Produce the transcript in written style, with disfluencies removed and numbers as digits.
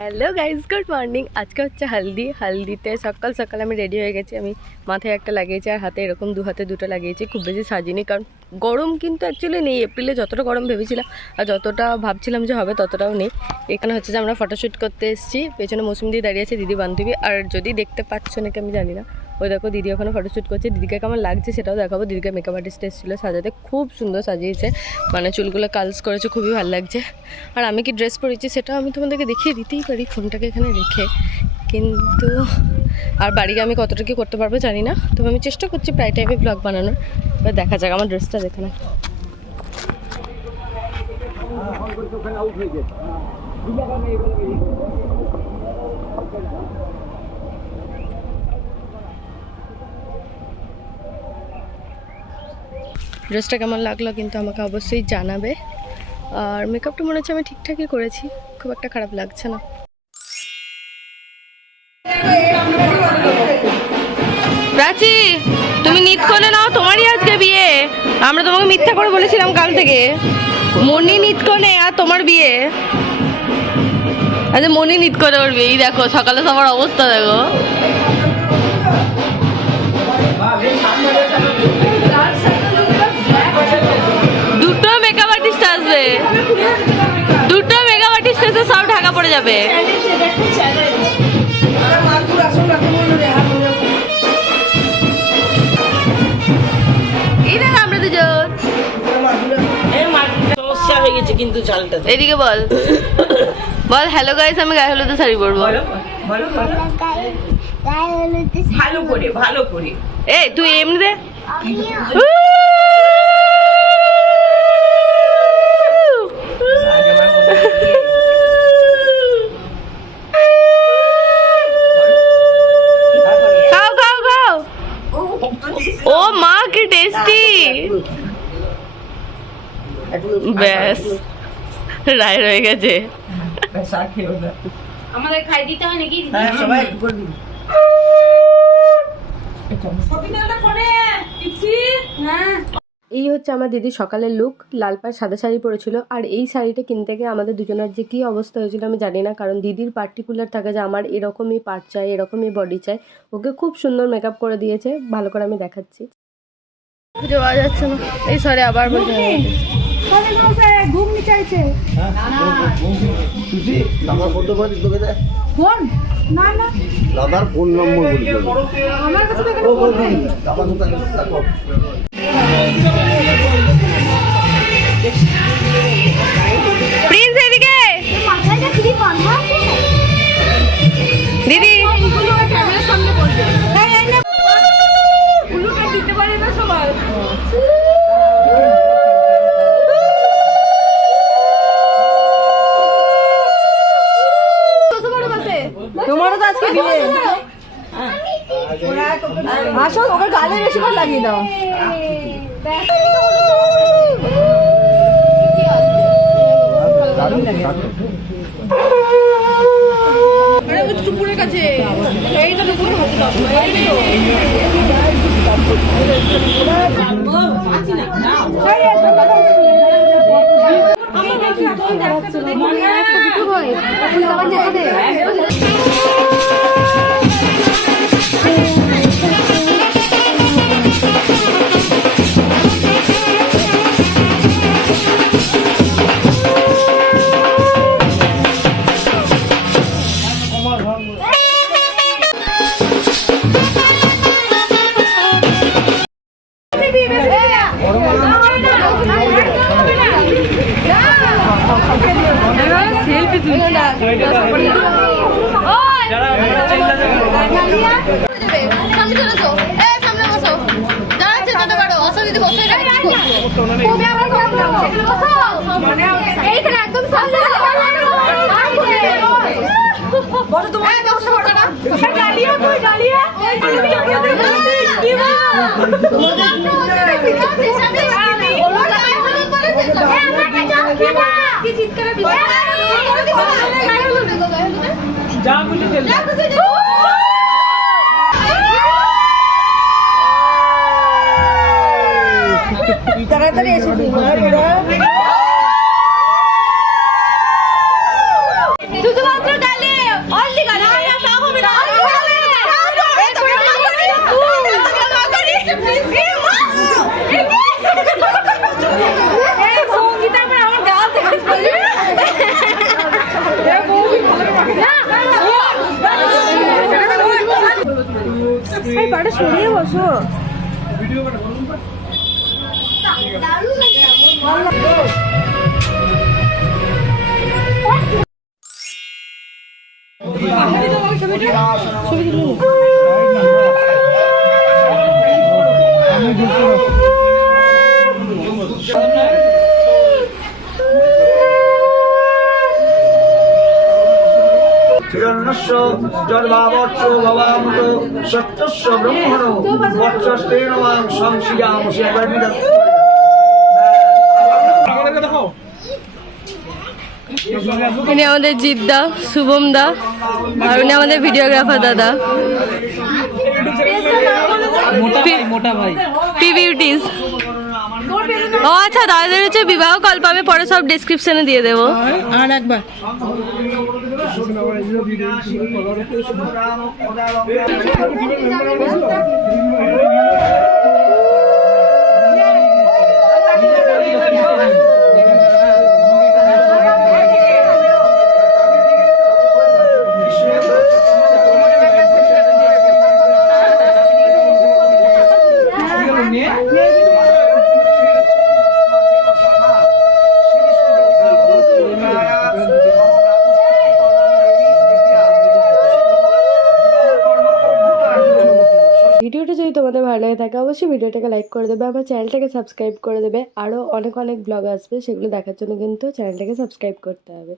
Hello guys, good morning. আজকে হচ্ছে হালদিতে সকাল সকাল আমি রেডি হয়ে গেছি। আমি মাথায় একটা লাগিয়েছি আর হাতে এরকম দু হাতে দুটো লাগিয়েছি। খুব বেশি সাজিনি, কারণ গরম কিন্তু অ্যাকচুয়ালি নেই। এপ্রিলে যতটা গরম ভেবেছিলাম আর যতটা ভাবছিলাম যে হবে ততটাও নেই। এখানে হচ্ছে যে আমরা ফটোশ্যুট করতে এসেছি। পেছনে মৌসুমি দি দাঁড়িয়ে আছে, দিদি বান্ধবী। আর যদি দেখতে পাচ্ছ নাকি আমি জানি না, ওই দেখো দিদি ওখানে ফটোশ্যুট করছে। দিদিকে কেমন লাগছে সেটাও দেখাবো। দিদিকে মেকআপ আর্টিস্ট এসেছিলো সাজাতে, খুব সুন্দর সাজিয়েছে, মানে চুলগুলো কালস করেছে, খুবই ভালো লাগছে। আর আমি কি ড্রেস পরেছি সেটাও আমি তোমাদেরকে দেখিয়ে দিতেই পারি ফোনটাকে এখানে রেখে, কিন্তু আর বাড়িতে আমি কতটা কি করতে পারবো জানি না। তবে আমি চেষ্টা করছি প্রায় টাইমে ব্লগ বানানোর। এবার দেখা যাক। আমার ড্রেসটা দেখে না, ড্রেসটা কেমন লাগলো কিন্তু আমাকে অবশ্যই জানাবে। আর মেকআপটা মনে হচ্ছে আমি ঠিকঠাকই করেছি, খুব একটা খারাপ লাগছে না। প্রাচী, তুমি নিত করে নাও, তোমারই আজকে বিয়ে। আমরা তোমাকে মিথ্যা করে বলেছিলাম কাল থেকে। মনি নিত করে আর তোমার বিয়ে। আচ্ছা, মনি নিত করে ওর বিয়ে। এই দেখো সকালে সবার অবস্থা দেখো। দুটো মেকআপ আর্টিস্ট আসবে, দুটো মেকআপ আর্টিস্ট এসে সব ঢাকা পড়ে যাবে। এই দেখো আমরা দুজন। সমস্যা হয়ে গেছে কিন্তু চালটা। এদিকে বল বল হ্যালো গাইস, আমি গায়ে হলুদে শাড়ি পরবো। ভালো করে ভালো করে। এই তুই এমনি দে। খাও খাও খাও। ও মা কি টেস্টি। ব্যাস রায় রয়ে গেছে। আমাদের খাই দিতে হয় নাকি? সবাই একটু করে দিন। এই হচ্ছে আমার দিদি সকালের লুক। লাল পাড় সাদা শাড়ি পরেছিল। আর এই শাড়িটা কিনতে গিয়ে আমাদের দুজনের যে কী অবস্থা হয়েছিল আমি জানি না, কারণ দিদির পার্টিকুলার থাকে যে আমার এরকমই পার্ট চাই, এরকমই বডি চাই। ওকে খুব সুন্দর মেকআপ করে দিয়েছে, ভালো করে আমি দেখাচ্ছি। যাওয়া যাচ্ছে না, এই সরি আবার বলতে ঘুমনি চাইছে। ফোন না না দাদার ফোন নম্বর আমার কাছে প্রিন্স এদিকে দিদি ক্যামেরার সামনে বলবে দিতে পারে না সবাই। তোমারও তো আজকে বিয়ে। আসো, ওকে গালে বেশি করে লাগিয়ে দাও। দুপুরের কাছে এইটা দুপুর হতে দাও। তাড়াতাড়ি এসে শুধুমাত্র ডালিয়া বসো। হিরণ্যস্য জন্মাবর্ষ ভবামৃত সত্যস্য ব্রহ্মণ বর্চস্তেন মাং সংশিয়াম সেবাবিদা। উনি আমাদের জিদ্দা, শুভম দা, আর উনি আমাদের ভিডিওগ্রাফার দাদা মোটা ভাই পি বিউটিস। ও আচ্ছা, দাদাদের হচ্ছে বিবাহ কল পাবে, পরে সব ডেসক্রিপশনে দিয়ে দেবো। আর একবার ভিডিওটা যদি তোমাদের ভালো লাগে থাকে অবশ্যই ভিডিওটাকে লাইক করে দেবে, আমার চ্যানেলটাকে সাবস্ক্রাইব করে দেবে। আরও অনেক অনেক ব্লগ আসবে, সেগুলো দেখার জন্য কিন্তু চ্যানেলটাকে সাবস্ক্রাইব করতে হবে।